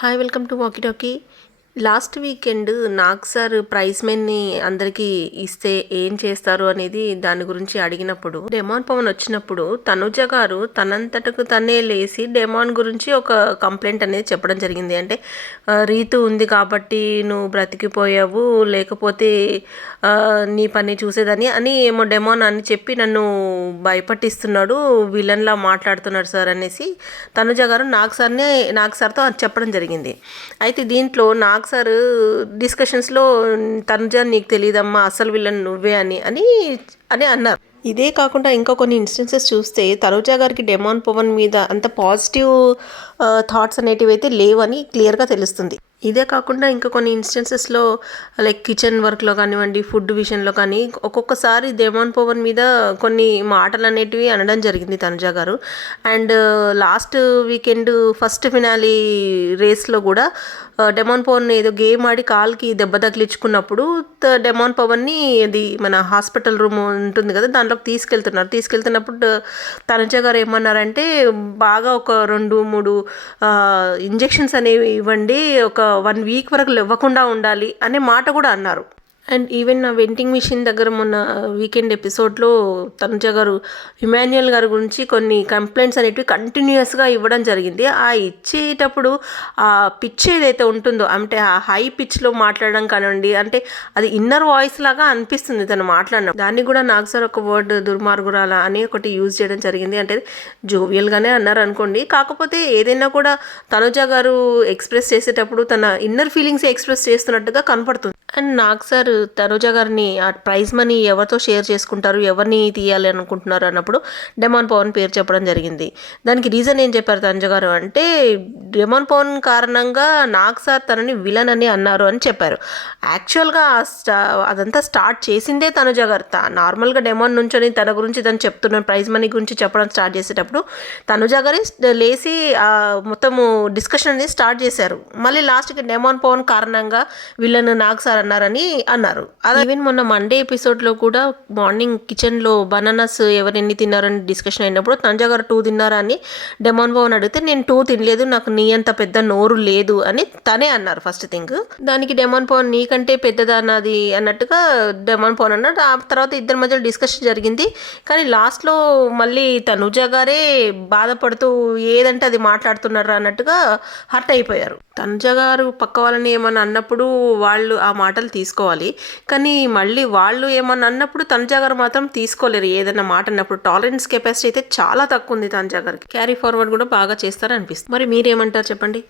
Hi welcome to walkie talkie. Last weekend Nag sir prize money అందరికీ ఇస్తే ఏం చేస్తారు అనేది దాని గురించి అడిగినప్పుడు, డెమాన్ పవన్ వచ్చినప్పుడు తనుజ గారు తనంతటకు తనే లేసి డెమాన్ గురించి ఒక కంప్లైంట్ అనేది చెప్పడం జరిగింది. అంటే రీతు ఉంది కాబట్టి నువ్వు బ్రతికిపోయావు, లేకపోతే నీ పని చూసేదని అని ఏమో డెమాన్ అని చెప్పి నన్ను భయపట్టిస్తున్నాడు, విలన్లా మాట్లాడుతున్నాడు సార్ అనేసి తనుజ గారు నాగ్ సార్తో చెప్పడం జరిగింది. అయితే దీంట్లో నాగ్ సార్ డిస్కషన్స్లో తనుజ నీకు తెలియదమ్మా అసలు విలన్ నువ్వే అని అని అని అన్నారు. ఇదే కాకుండా ఇంకా కొన్ని ఇన్స్టెన్సెస్ చూస్తే తనుజ గారికి డెమాన్ పవన్ మీద అంత పాజిటివ్ థాట్స్ అనేటివి అయితే లేవని క్లియర్గా తెలుస్తుంది. ఇదే కాకుండా ఇంకా కొన్ని ఇన్స్టెన్సెస్లో లైక్ కిచెన్ వర్క్లో కానివ్వండి, ఫుడ్ విషయంలో కానీ ఒక్కొక్కసారి డెమాన్ పవన్ మీద కొన్ని మాటలు అనేటివి అనడం జరిగింది తనుజ గారు. And last weekend first finale రేస్లో కూడా డెమాన్ పవన్ ఏదో గేమ్ ఆడి కాల్కి దెబ్బ తగిలించుకున్నప్పుడు డెమాన్ పవన్ని అది మన హాస్పిటల్ రూమ్ ఉంటుంది కదా దాంట్లోకి తీసుకెళ్తున్నప్పుడు తనుజ గారు ఏమన్నారంటే బాగా ఒక 2-3 ఇంజెక్షన్స్ అనేవి ఇవ్వండి, ఒక 1 వీక్ వరకు ఇవ్వకుండా ఉండాలి అనే మాట కూడా అన్నారు. అండ్ ఈవెన్ నా వెంటింగ్ మిషన్ దగ్గర మొన్న వీకెండ్ ఎపిసోడ్లో తనుజ గారు ఇమాన్యుయల్ గారి గురించి కొన్ని కంప్లైంట్స్ అనేటివి కంటిన్యూస్గా ఇవ్వడం జరిగింది. ఆ ఇచ్చేటప్పుడు ఆ పిచ్ ఏదైతే ఉంటుందో అంటే ఆ హై పిచ్లో మాట్లాడడం కానివ్వండి, అంటే అది ఇన్నర్ వాయిస్ లాగా అనిపిస్తుంది తను మాట్లాడడం. దాన్ని కూడా నాకు సార్ ఒక వర్డ్ దుర్మార్గురాల అని ఒకటి యూజ్ చేయడం జరిగింది. అంటే జోవియల్గానే అన్నారు అనుకోండి, కాకపోతే ఏదైనా కూడా తనుజ గారు ఎక్స్ప్రెస్ చేసేటప్పుడు తన ఇన్నర్ ఫీలింగ్స్ ఎక్స్ప్రెస్ చేస్తున్నట్టుగా కనపడుతుంది. అండ్ నాగ్ సార్ తనుజ గారిని ఆ ప్రైజ్ మనీ ఎవరితో షేర్ చేసుకుంటారు, ఎవరిని తీయాలి అనుకుంటున్నారు అన్నప్పుడు డెమాన్ పవన్ పేరు చెప్పడం జరిగింది. దానికి రీజన్ ఏం చెప్పారు తనుజ గారు అంటే, డెమాన్ పవన్ కారణంగా నాగ్ సార్ తనని విలన్ అని అన్నారు అని చెప్పారు. యాక్చువల్గా అదంతా స్టార్ట్ చేసిందే తనుజ గారు. నార్మల్గా డెమాన్ నుంచొని తన గురించి తను చెప్తున్నాను ప్రైజ్ మనీ గురించి చెప్పడం స్టార్ట్ చేసేటప్పుడు తనుజ గారి లేచి మొత్తము డిస్కషన్ అనేది స్టార్ట్ చేశారు. మళ్ళీ లాస్ట్కి డెమాన్ పవన్ కారణంగా విలన్ నాగ్ సార్ అన్నారని అన్నారు. అది ఈవెన్ మొన్న మండే ఎపిసోడ్లో కూడా మార్నింగ్ కిచెన్లో బనానాస్ ఎవరు ఎన్ని తిన్నారని డిస్కషన్ అయినప్పుడు తనుజ గారు 2 తిన్నారా అని డెమాన్ పవన్ అడిగితే నేను 2 తినలేదు, నాకు నీ అంత పెద్ద నోరు లేదు అని తనే అన్నారు ఫస్ట్ థింగ్. దానికి డెమాన్ పవన్ నీకంటే పెద్దదన్నది అన్నట్టుగా డెమాన్ పవన్ అన్నాడు. ఆ తర్వాత ఇద్దరి మధ్యలో డిస్కషన్ జరిగింది. కానీ లాస్ట్లో మళ్ళీ తనుజ గారే బాధపడుతూ ఏదంటే అది మాట్లాడుతున్నారు అన్నట్టుగా హర్ట్ అయిపోయారు. తనుజ గారు పక్క వాళ్ళని ఏమన్నా అన్నప్పుడు వాళ్ళు ఆ మాటలు తీసుకోవాలి, కానీ మళ్ళీ వాళ్ళు ఏమన్నా అన్నప్పుడు తనుజ గారు మాత్రం తీసుకోలేరు. ఏదైనా మాట అన్నప్పుడు టాలరెన్స్ కెపాసిటీ అయితే చాలా తక్కువ ఉంది తనుజ గారికి. క్యారీ ఫార్వర్డ్ కూడా బాగా చేస్తారనిపిస్తుంది. మరి మీరేమంటారు చెప్పండి.